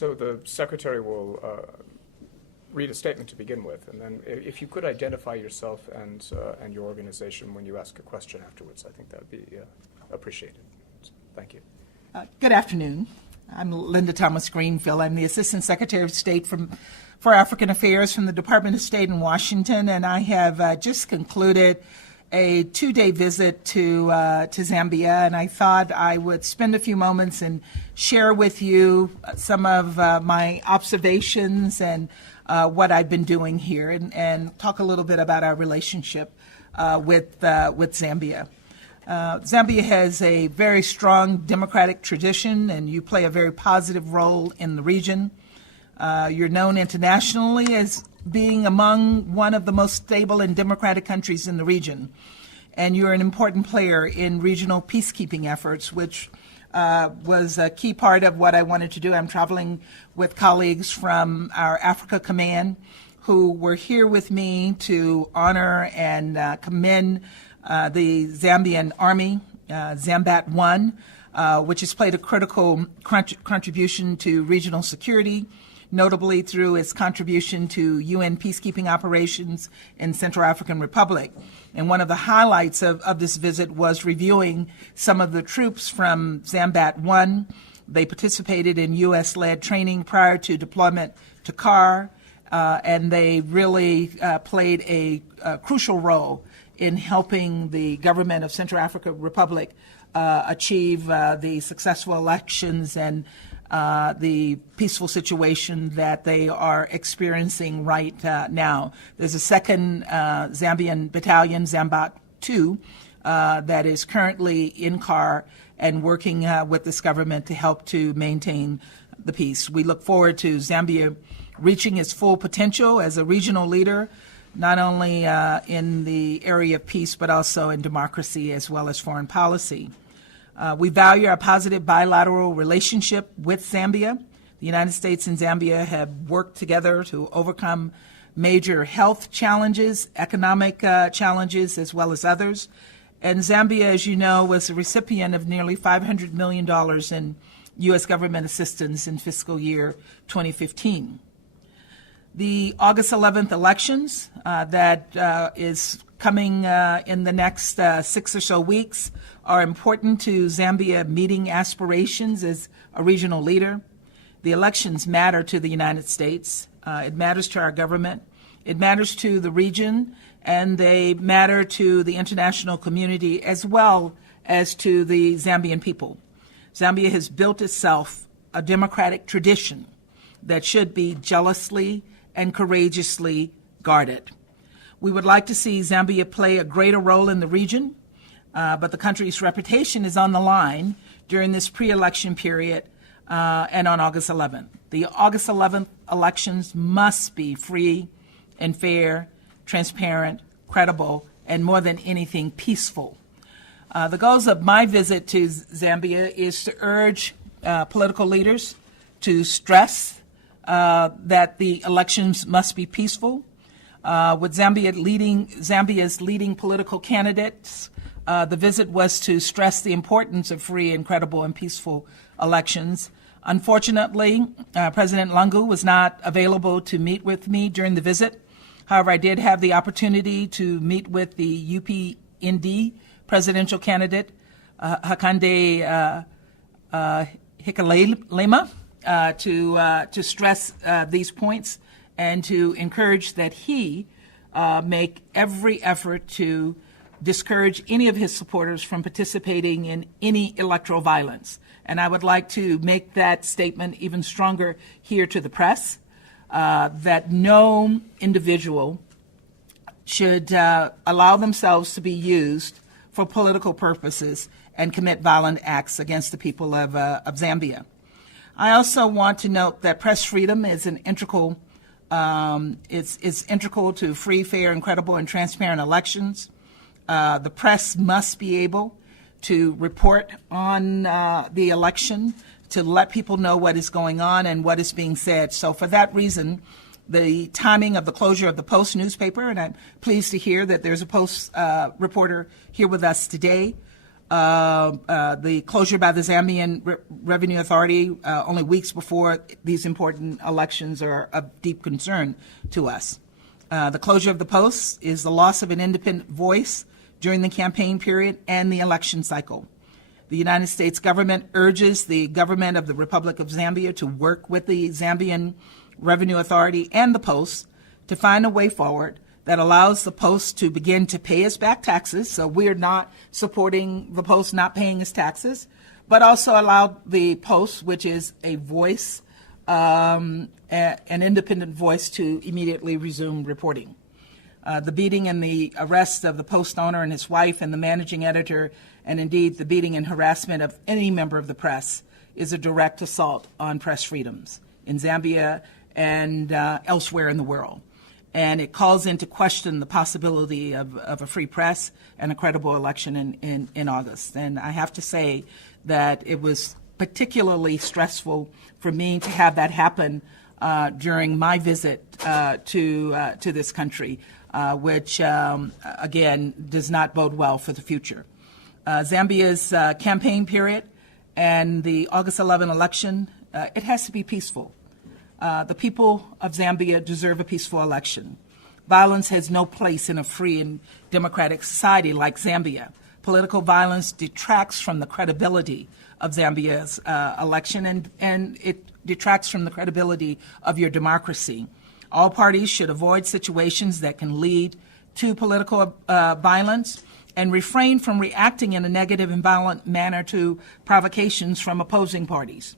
So the Secretary will read a statement to begin with, and then if you could identify yourself and your organization when you ask a question afterwards, I think that would be appreciated. So, thank you. Good afternoon. I'm Linda Thomas-Greenfield. I'm the Assistant Secretary of State for African Affairs from the Department of State in Washington, and I have just concluded a 2-day visit to Zambia, and I thought I would spend a few moments and share with you some of my observations and what I've been doing here, and talk a little bit about our relationship with Zambia. Zambia has a very strong democratic tradition, and you play a very positive role in the region. You're known internationally as being among one of the most stable and democratic countries in the region. And you're an important player in regional peacekeeping efforts, which was a key part of what I wanted to do. I'm traveling with colleagues from our Africa Command who were here with me to honor and commend the Zambian Army, Zambat 1, which has played a critical contribution to regional security, notably through its contribution to UN peacekeeping operations in Central African Republic. And one of the highlights of this visit was reviewing some of the troops from Zambat 1. They participated in U.S.-led training prior to deployment to CAR, and they really played a crucial role in helping the government of Central African Republic achieve the successful elections and the peaceful situation that they are experiencing right now. There's a second Zambian battalion, Zambat 2, that is currently in CAR and working with this government to help to maintain the peace. We look forward to Zambia reaching its full potential as a regional leader, not only in the area of peace, but also in democracy as well as foreign policy. We value our positive bilateral relationship with Zambia. The United States and Zambia have worked together to overcome major health challenges, economic challenges, as well as others. And Zambia, as you know, was a recipient of nearly $500 million in U.S. government assistance in fiscal year 2015. The August 11th elections that is coming in the next 6 or so weeks are important to Zambia meeting aspirations as a regional leader. The elections matter to the United States. It matters to our government. It matters to the region, and they matter to the international community as well as to the Zambian people. Zambia has built itself a democratic tradition that should be jealously and courageously guarded. We would like to see Zambia play a greater role in the region, but the country's reputation is on the line during this pre-election period and on August 11th. The August 11th elections must be free and fair, transparent, credible, and more than anything, peaceful. The goals of my visit to Zambia is to urge political leaders to stress that the elections must be peaceful. With Zambia's leading political candidates, the visit was to stress the importance of free and credible and peaceful elections. Unfortunately, President Lungu was not available to meet with me during the visit. However, I did have the opportunity to meet with the UPND presidential candidate, Hakainde Hichilema, to stress these points and to encourage that he make every effort to discourage any of his supporters from participating in any electoral violence. And I would like to make that statement even stronger here to the press, that no individual should allow themselves to be used for political purposes and commit violent acts against the people of Zambia. I also want to note that press freedom is an integral it's integral to free, fair, and credible and transparent elections. The press must be able to report on the election, to let people know what is going on and what is being said. So for that reason, the timing of the closure of the Post newspaper, and I'm pleased to hear that there's a Post reporter here with us today, the closure by the Zambian Revenue Authority only weeks before these important elections are of deep concern to us. The closure of the posts is the loss of an independent voice during the campaign period and the election cycle. The United States government urges the government of the Republic of Zambia to work with the Zambian Revenue Authority and the posts to find a way forward that allows the Post to begin to pay us back taxes. So we are not supporting the Post not paying us taxes, but also allow the Post, which is a voice, an independent voice, to immediately resume reporting. The beating and the arrest of the Post owner and his wife and the managing editor, and indeed the beating and harassment of any member of the press, is a direct assault on press freedoms in Zambia and elsewhere in the world. And it calls into question the possibility of a free press and a credible election in August. And I have to say that it was particularly stressful for me to have that happen during my visit to this country, which, again, does not bode well for the future. Zambia's campaign period and the August 11 election, it has to be peaceful. The people of Zambia deserve a peaceful election. Violence has no place in a free and democratic society like Zambia. Political violence detracts from the credibility of Zambia's election, and it detracts from the credibility of your democracy. All parties should avoid situations that can lead to political violence and refrain from reacting in a negative and violent manner to provocations from opposing parties.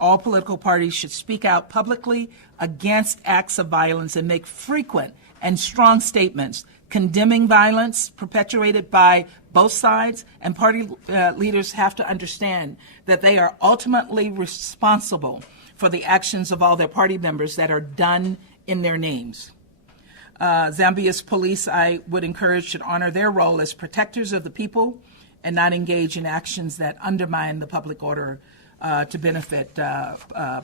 All political parties should speak out publicly against acts of violence and make frequent and strong statements condemning violence perpetuated by both sides, and party leaders have to understand that they are ultimately responsible for the actions of all their party members that are done in their names. Zambia's police, I would encourage, should honor their role as protectors of the people and not engage in actions that undermine the public order to benefit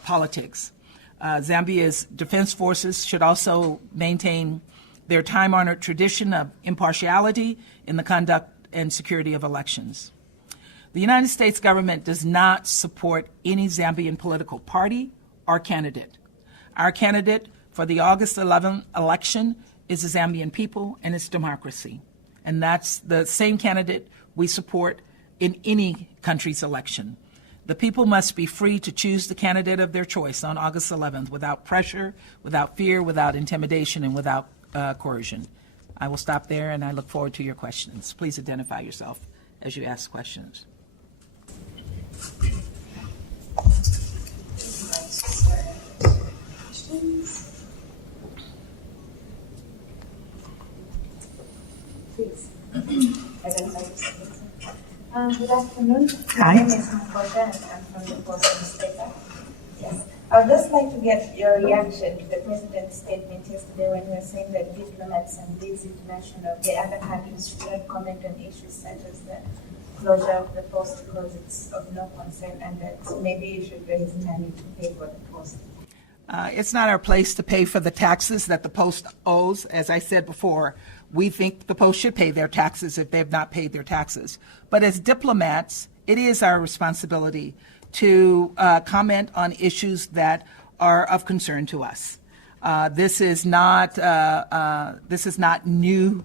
politics. Zambia's defense forces should also maintain their time-honored tradition of impartiality in the conduct and security of elections. The United States government does not support any Zambian political party or candidate. Our candidate for the August 11 election is the Zambian people and its democracy. And that's the same candidate we support in any country's election. The people must be free to choose the candidate of their choice on August 11th without pressure, without fear, without intimidation, and without coercion. I will stop there, and I look forward to your questions. Please identify yourself as you ask questions. Please. Good afternoon. Hi. My name is Makota, and I'm from the Post newspaper. Yes. I would just like to get your reaction to the president's statement yesterday when he was saying that diplomats and these international, the other countries shouldn't comment on issues such as the closure of the Post because it's of no concern, and that maybe you should raise money to pay for the Post. It's not our place to pay for the taxes that the Post owes. As I said before, we think the Post should pay their taxes if they have not paid their taxes. But as diplomats, it is our responsibility to comment on issues that are of concern to us. This is not new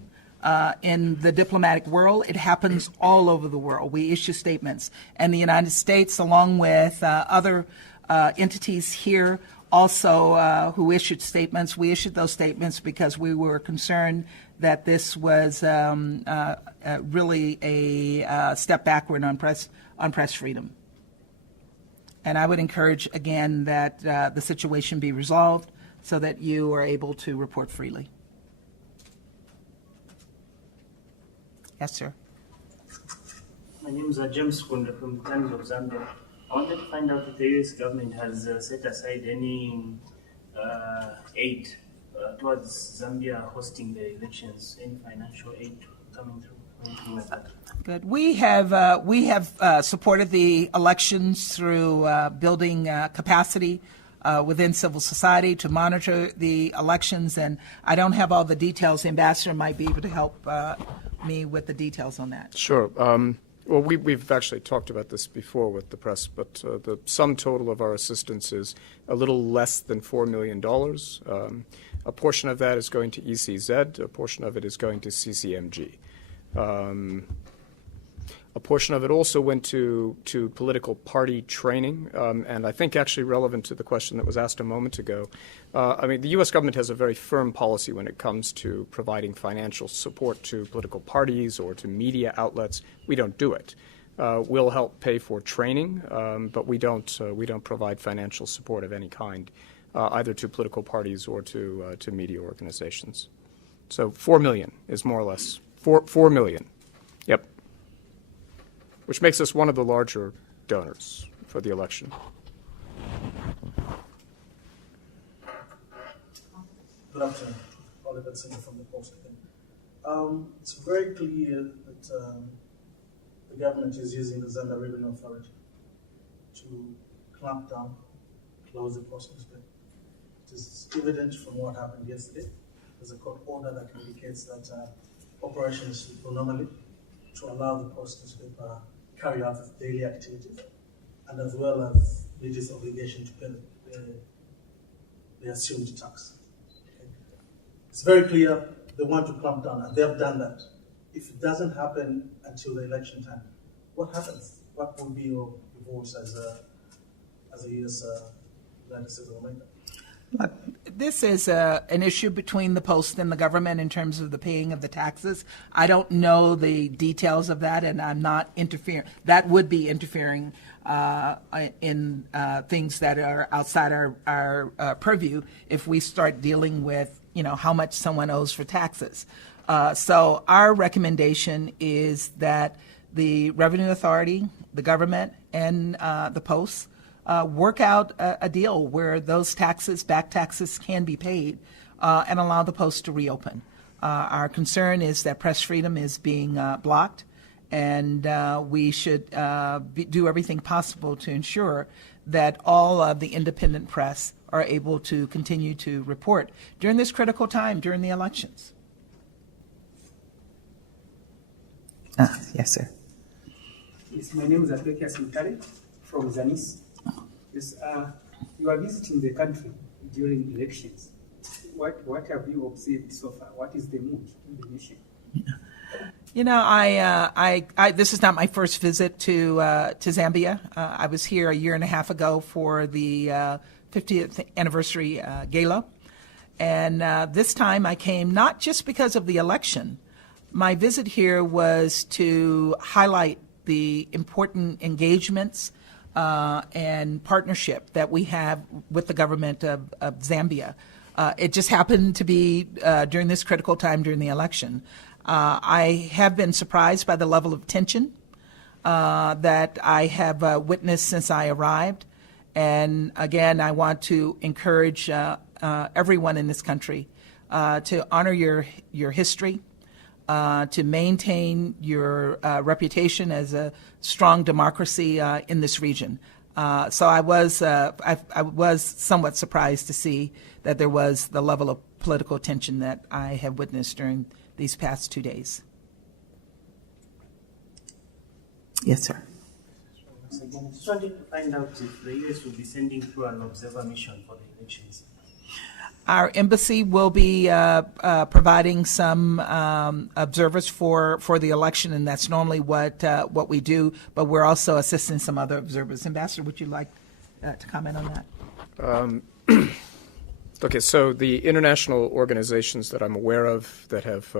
in the diplomatic world. It happens all over the world. We issue statements, and the United States, along with other entities here, also who issued statements. We issued those statements because we were concerned that this was really a step backward on press freedom. And I would encourage, again, that the situation be resolved so that you are able to report freely. Yes, sir. My name is James Kunda from the Times of Zambia. I wanted to find out if the U.S. government has set aside any aid towards Zambia hosting the elections, any financial aid coming through, anything like that. Good. We have supported the elections through building capacity within civil society to monitor the elections, and I don't have all the details. The ambassador might be able to help me with the details on that. Sure. Well, we've actually talked about this before with the press, but the sum total of our assistance is a little less than $4 million. A portion of that is going to ECZ, a portion of it is going to CCMG. A portion of it also went to political party training, and I think actually relevant to the question that was asked a moment ago. I mean, the U.S. government has a very firm policy when it comes to providing financial support to political parties or to media outlets. We don't do it. We'll help pay for training, but we don't provide financial support of any kind, either to political parties or to media organizations. So $4 million is more or less $4 million. Yep. Which makes us one of the larger donors for the election. Good afternoon. Oliver Singer from the Post again. It's very clear that the government is using the Zambia Revenue Authority to clamp down, close the post newspaper. It is evident from what happened yesterday. There's a court order that indicates that operations will normally to allow the post newspaper carry out its daily activities, and as well as meet its obligation to pay the assumed tax. Okay. It's very clear they want to clamp down, and they've done that. If it doesn't happen until the election time, what happens? What will be your voice as a U.S. United States of America? Look, this is an issue between the Post and the government in terms of the paying of the taxes. I don't know the details of that, and I'm not interfering. That would be interfering in things that are outside our purview if we start dealing with, how much someone owes for taxes. So our recommendation is that the Revenue Authority, the government, and the Post work out a deal where those taxes, back taxes, can be paid and allow the Post to reopen. Our concern is that press freedom is being blocked, and we should do everything possible to ensure that all of the independent press are able to continue to report during this critical time, during the elections. Yes, sir. Yes, my name is Abdullah Simtari from Zanis. Yes, you are visiting the country during elections. What have you observed so far? What is the mood in the nation? This is not my first visit to Zambia. I was here a year and a half ago for the 50th anniversary gala, and this time I came not just because of the election. My visit here was to highlight the important engagements and partnership that we have with the government of Zambia. It just happened to be during this critical time during the election. I have been surprised by the level of tension that I have witnessed since I arrived. And again, I want to encourage everyone in this country to honor your history, to maintain your reputation as a strong democracy in this region. So I was somewhat surprised to see that there was the level of political tension that I have witnessed during these past 2 days. Yes, sir. I just wanted to find out if the U.S. will be sending through an observer mission for the elections. Our embassy will be providing some observers for the election, and that's normally what we do, but we're also assisting some other observers. Ambassador, would you like to comment on that? Okay, so the international organizations that I'm aware of that have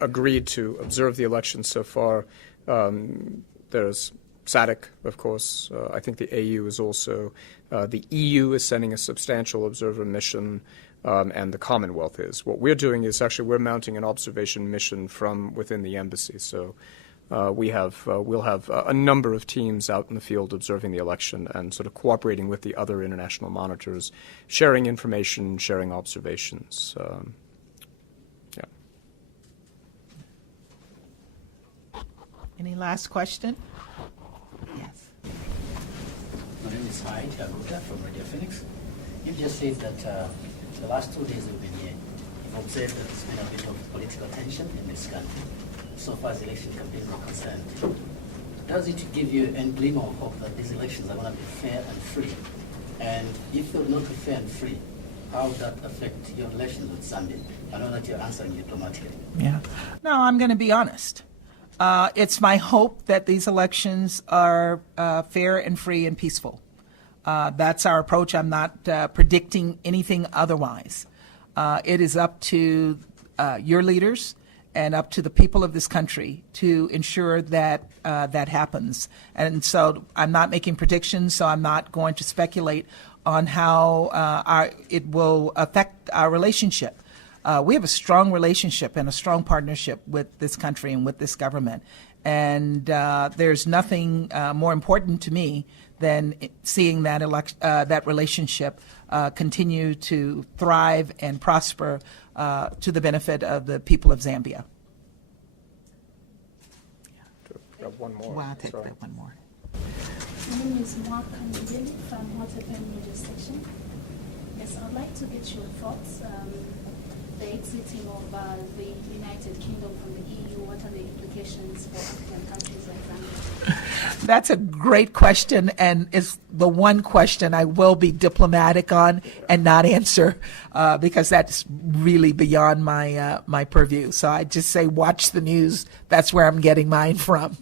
agreed to observe the election so far, there's SADC, of course. I think the AU is also, the EU is sending a substantial observer mission, and the Commonwealth is. What we're doing is actually we're mounting an observation mission from within the embassy. So we'll have a number of teams out in the field observing the election and sort of cooperating with the other international monitors, sharing information, sharing observations. Yeah. Any last question? Yes. My name is Hyde Aguta from Radio Phoenix. You just said that the last 2 days we've been here, you've observed that there's been a bit of political tension in this country so far as election campaigns are concerned. does it give you a glimmer of hope that these elections are going to be fair and free? And if they're not fair and free, how would that affect your relations with Zambia? I know that you're answering diplomatically. Yeah. No, I'm going to be honest. It's my hope that these elections are fair and free and peaceful. That's our approach. I'm not predicting anything otherwise. It is up to your leaders and up to the people of this country to ensure that that happens. And so I'm not making predictions, so I'm not going to speculate on how it will affect our relationship. We have a strong relationship and a strong partnership with this country and with this government. And there's nothing more important to me than seeing that that relationship continue to thrive and prosper to the benefit of the people of Zambia. One more. Well, I'll take Sorry. that one more. My name is Mark Kamidili from Waterpen Radio Station. Yes, I'd like to get your thoughts. The exiting of the United Kingdom from the EU, what are the implications for African countries like Zambia? That's a great question, and it's the one question I will be diplomatic on and not answer because that's really beyond my my purview. So I just say watch the news. That's where I'm getting mine from.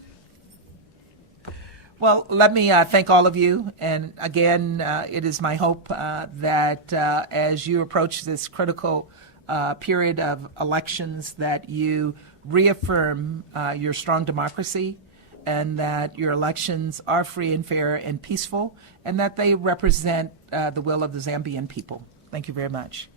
Well, let me thank all of you. And again, it is my hope that as you approach this critical period of elections, that you reaffirm your strong democracy and that your elections are free and fair and peaceful and that they represent the will of the Zambian people. Thank you very much.